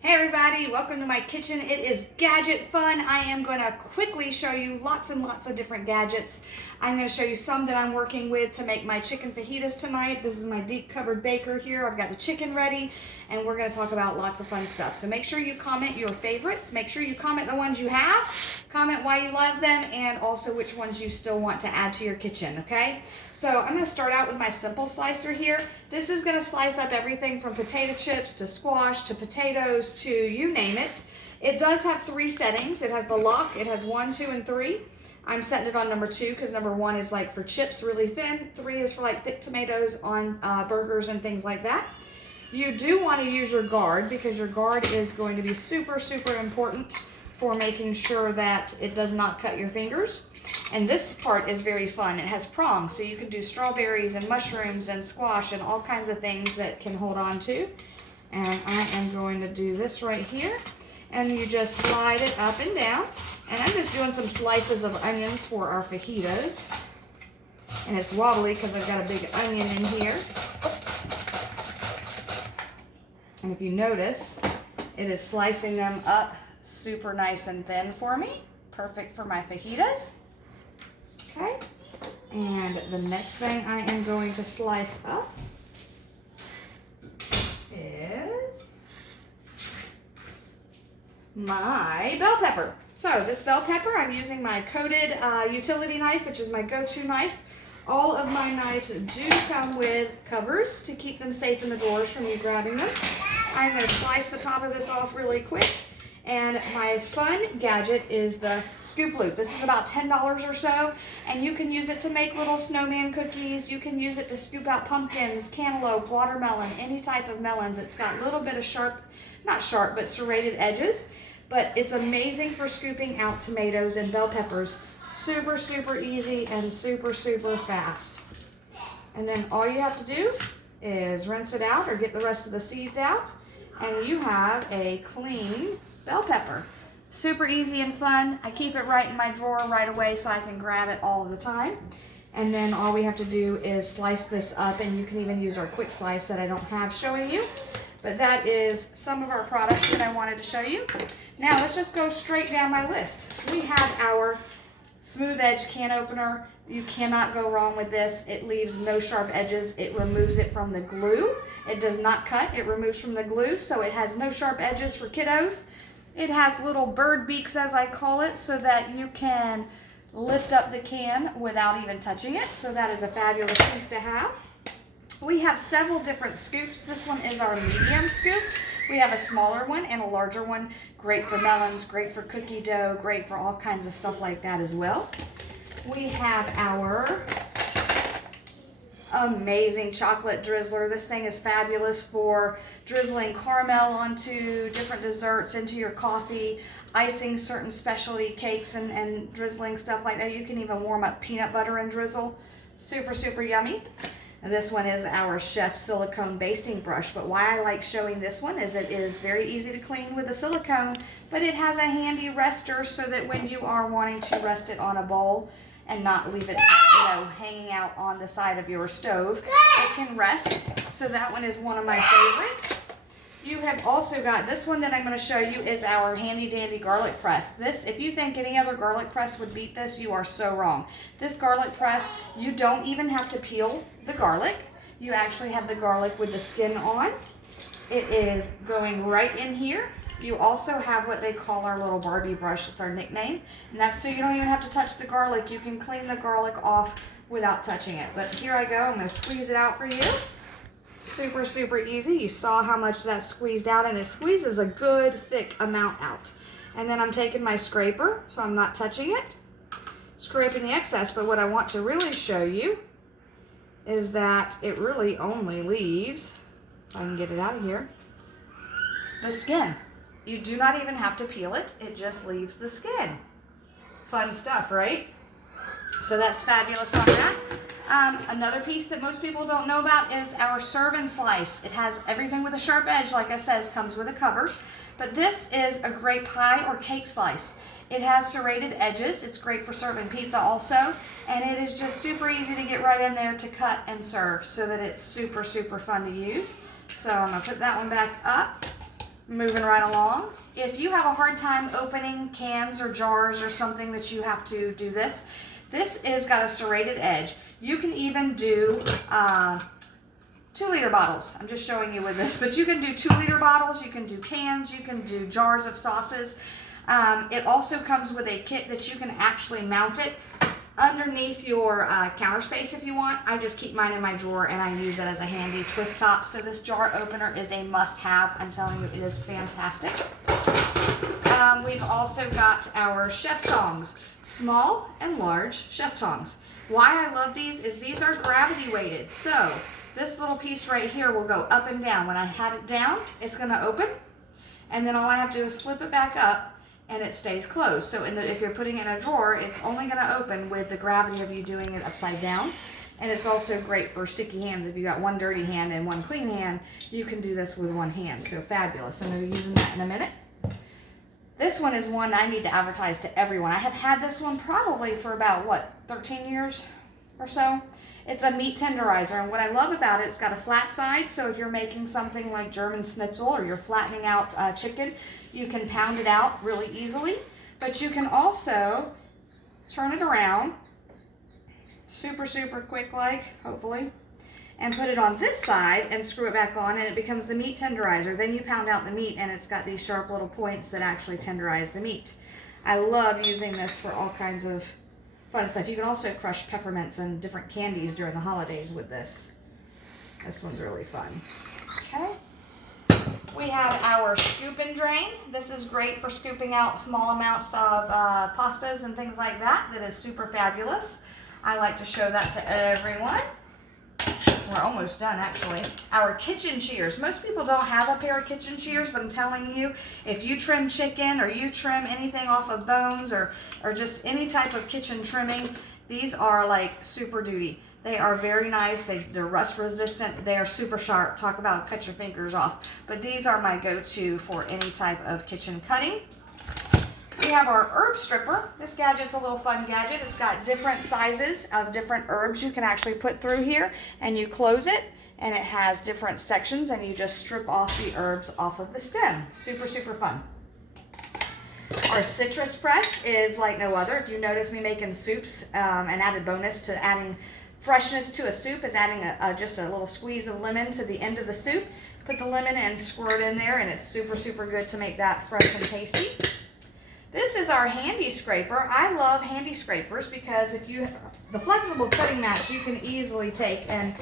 Hey everybody, welcome to my kitchen. It is gadget fun. I am going to quickly show you lots and lots of different gadgets. I'm going to show you some that I'm working with to make my chicken fajitas tonight. This is my deep covered baker here. I've got the chicken ready and we're going to talk about lots of fun stuff. So make sure you comment your favorites. Make sure you comment the ones you have. Comment why you love them and also which ones you still want to add to your kitchen, okay? So I'm going to start out with my simple slicer here. This is going to slice up everything from potato chips to squash to potatoes to you name it. It does have 3 settings. It has the lock. It has 1, 2, and 3. I'm setting it on number 2 because number 1 is like for chips really thin. 3 is for like thick tomatoes on burgers and things like that. You do want to use your guard because your guard is going to be super, super important for making sure that it does not cut your fingers. And this part is very fun. It has prongs, so you can do strawberries and mushrooms and squash and all kinds of things that can hold on to. And I am going to do this right here. And you just slide it up and down. And I'm just doing some slices of onions for our fajitas. And it's wobbly because I've got a big onion in here. And if you notice, it is slicing them up super nice and thin for me. Perfect for my fajitas. Okay. And the next thing I am going to slice up is my bell pepper. So this bell pepper, I'm using my coated utility knife, which is my go-to knife. All of my knives do come with covers to keep them safe in the drawers from you grabbing them. I'm going to slice the top of this off really quick. And my fun gadget is the scoop loop. This is about $10 or so, and you can use it to make little snowman cookies. You can use it to scoop out pumpkins, cantaloupe, watermelon, any type of melons. It's got a little bit of sharp, not sharp, but serrated edges. But it's amazing for scooping out tomatoes and bell peppers. Super, super easy and super, super fast. And then all you have to do is rinse it out or get the rest of the seeds out, and you have a clean bell pepper. Super easy and fun. I keep it right in my drawer right away so I can grab it all of the time. And then all we have to do is slice this up, and you can even use our quick slice that I don't have showing you. But that is some of our products that I wanted to show you. Now let's just go straight down my list. We have our smooth edge can opener. You cannot go wrong with this. It leaves no sharp edges. It removes it from the glue. It does not cut. It removes from the glue, so it has no sharp edges for kiddos. It has little bird beaks, as I call it, so that you can lift up the can without even touching it. So that is a fabulous piece to have. We have several different scoops. This one is our medium scoop. We have a smaller one and a larger one. Great for melons, great for cookie dough, great for all kinds of stuff like that as well. We have our amazing chocolate drizzler. This thing is fabulous for drizzling caramel onto different desserts, into your coffee, icing certain specialty cakes and drizzling stuff like that. You can even warm up peanut butter and drizzle. Super, super yummy. And this one is our Chef silicone basting brush. But why I like showing this one is it is very easy to clean with the silicone, but it has a handy rester so that when you are wanting to rest it on a bowl and not leave it, hanging out on the side of your stove, it can rest. So that one is one of my favorites. You have also got this one that I'm going to show you is our handy dandy garlic press. This, if you think any other garlic press would beat this, you are so wrong. This garlic press, you don't even have to peel the garlic. You actually have the garlic with the skin on. It is going right in here. You also have what they call our little Barbie brush. It's our nickname. And that's so you don't even have to touch the garlic. You can clean the garlic off without touching it. But here I go. I'm going to squeeze it out for you. Super, super easy. You saw how much that squeezed out, and it squeezes a good thick amount out. And then I'm taking my scraper, so I'm not touching it, scraping the excess. But what I want to really show you is that it really only leaves, if I can get it out of here, the skin. You do not even have to peel it. It just leaves the skin. Fun stuff, right? So that's fabulous on that. Another piece that most people don't know about is our serve and slice. It has everything with a sharp edge, like I said, comes with a cover. But this is a great pie or cake slice. It has serrated edges. It's great for serving pizza also. And it is just super easy to get right in there to cut and serve so that it's super, super fun to use. So I'm going to put that one back up. Moving right along. If you have a hard time opening cans or jars or something that you have to do this, this is got a serrated edge. You can even do 2-liter bottles. I'm just showing you with this, but you can do 2-liter bottles, you can do cans, you can do jars of sauces. It also comes with a kit that you can actually mount it underneath your counter space if you want. I just keep mine in my drawer and I use it as a handy twist top. So this jar opener is a must-have. I'm telling you, it is fantastic. We've also got our chef tongs, small and large chef tongs. Why I love these is these are gravity weighted. So this little piece right here will go up and down. When I have it down, it's gonna open, and then all I have to do is flip it back up and it stays closed. So if you're putting it in a drawer, it's only gonna open with the gravity of you doing it upside down. And it's also great for sticky hands. If you got one dirty hand and one clean hand, you can do this with one hand. So fabulous. I'm gonna be using that in a minute. This one is one I need to advertise to everyone. I have had this one probably for about, what, 13 years or so. It's a meat tenderizer, and what I love about it, it's got a flat side, so if you're making something like German schnitzel or you're flattening out chicken, you can pound it out really easily, but you can also turn it around, super quick like, hopefully, and put it on this side and screw it back on, and it becomes the meat tenderizer. Then you pound out the meat, and it's got these sharp little points that actually tenderize the meat. I love using this for all kinds of fun stuff. You can also crush peppermints and different candies during the holidays with this. This one's really fun. Okay. We have our scoop and drain. This is great for scooping out small amounts of pastas and things like that. That is super fabulous. I like to show that to everyone. We're almost done, actually. Our kitchen shears. Most people don't have a pair of kitchen shears, but I'm telling you, if you trim chicken or you trim anything off of bones or just any type of kitchen trimming, these are like super duty. They are very nice. They're rust resistant. They are super sharp. Talk about cut your fingers off. But these are my go-to for any type of kitchen cutting. We have our herb stripper. This gadget's a little fun gadget. It's got different sizes of different herbs you can actually put through here, and you close it and it has different sections, and you just strip off the herbs off of the stem. Super fun. Our citrus press is like no other. If you notice me making soups, an added bonus to adding freshness to a soup is adding just a little squeeze of lemon to the end of the soup. Put the lemon and squirt in there, and it's super good to make that fresh and tasty. This is our handy scraper. I love handy scrapers because if you the flexible cutting mats, you can easily take and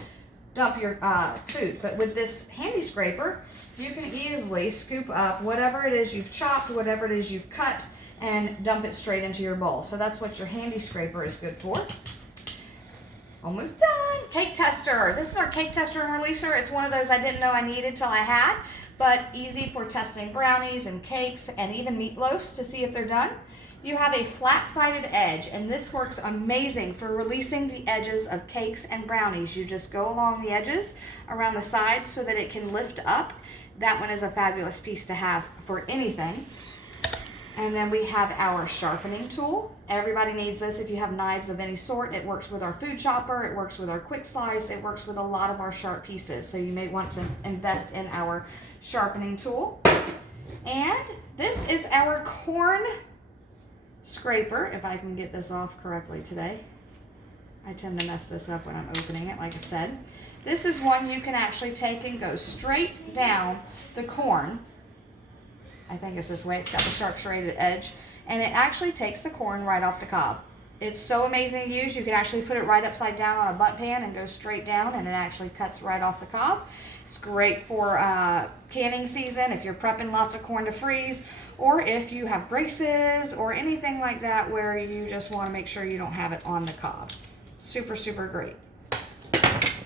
dump your food. But with this handy scraper, you can easily scoop up whatever it is you've chopped, whatever it is you've cut, and dump it straight into your bowl. So that's what your handy scraper is good for. Almost done. Cake tester. This is our cake tester and releaser. It's one of those I didn't know I needed till I had, but easy for testing brownies and cakes and even meatloafs to see if they're done. You have a flat-sided edge, and this works amazing for releasing the edges of cakes and brownies. You just go along the edges around the sides so that it can lift up. That one is a fabulous piece to have for anything. And then we have our sharpening tool. Everybody needs this if you have knives of any sort. It works with our food chopper, it works with our quick slice, it works with a lot of our sharp pieces. So you may want to invest in our sharpening tool. And this is our corn scraper, if I can get this off correctly today. I tend to mess this up when I'm opening it, like I said. This is one you can actually take and go straight down the corn. I think it's this way. It's got the sharp serrated edge, and it actually takes the corn right off the cob. It's so amazing to use. You can actually put it right upside down on a bunt pan and go straight down, and it actually cuts right off the cob. It's great for canning season if you're prepping lots of corn to freeze, or if you have braces or anything like that where you just want to make sure you don't have it on the cob. Super great.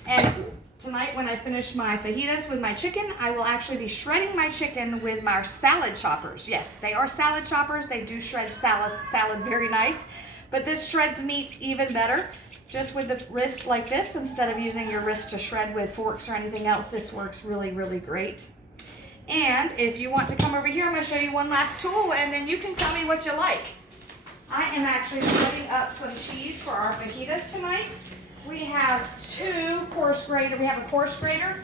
And tonight when I finish my fajitas with my chicken, I will actually be shredding my chicken with my salad choppers. Yes, they are salad choppers. They do shred salad very nice, but this shreds meat even better. Just with the wrist like this, instead of using your wrist to shred with forks or anything else, this works really great. And if you want to come over here, I'm going to show you one last tool, and then you can tell me what you like. I am actually shredding up some cheese for our fajitas tonight. We have two coarse grater. We have a coarse grater.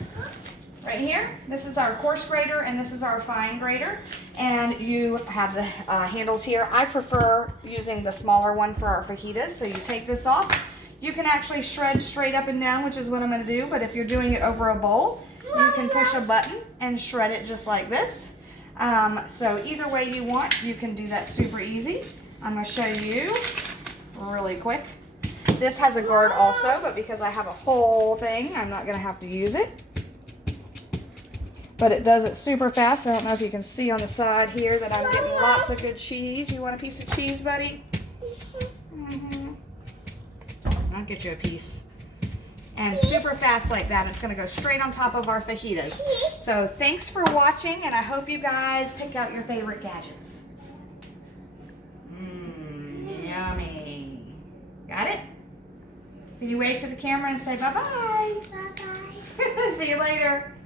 right here. This is our coarse grater and this is our fine grater. And you have the handles here. I prefer using the smaller one for our fajitas. So you take this off. You can actually shred straight up and down, which is what I'm going to do. But if you're doing it over a bowl, you can push a button and shred it just like this. So either way you want, you can do that super easy. I'm going to show you really quick. This has a guard also, but because I have a whole thing, I'm not going to have to use it. But it does it super fast. I don't know if you can see on the side here that I'm getting lots of good cheese. You want a piece of cheese, buddy? Mm-hmm. I'll get you a piece. And super fast like that. It's going to go straight on top of our fajitas. So thanks for watching, and I hope you guys pick out your favorite gadgets. Yummy. Got it? Can you wave to the camera and say bye-bye? Bye-bye. See you later.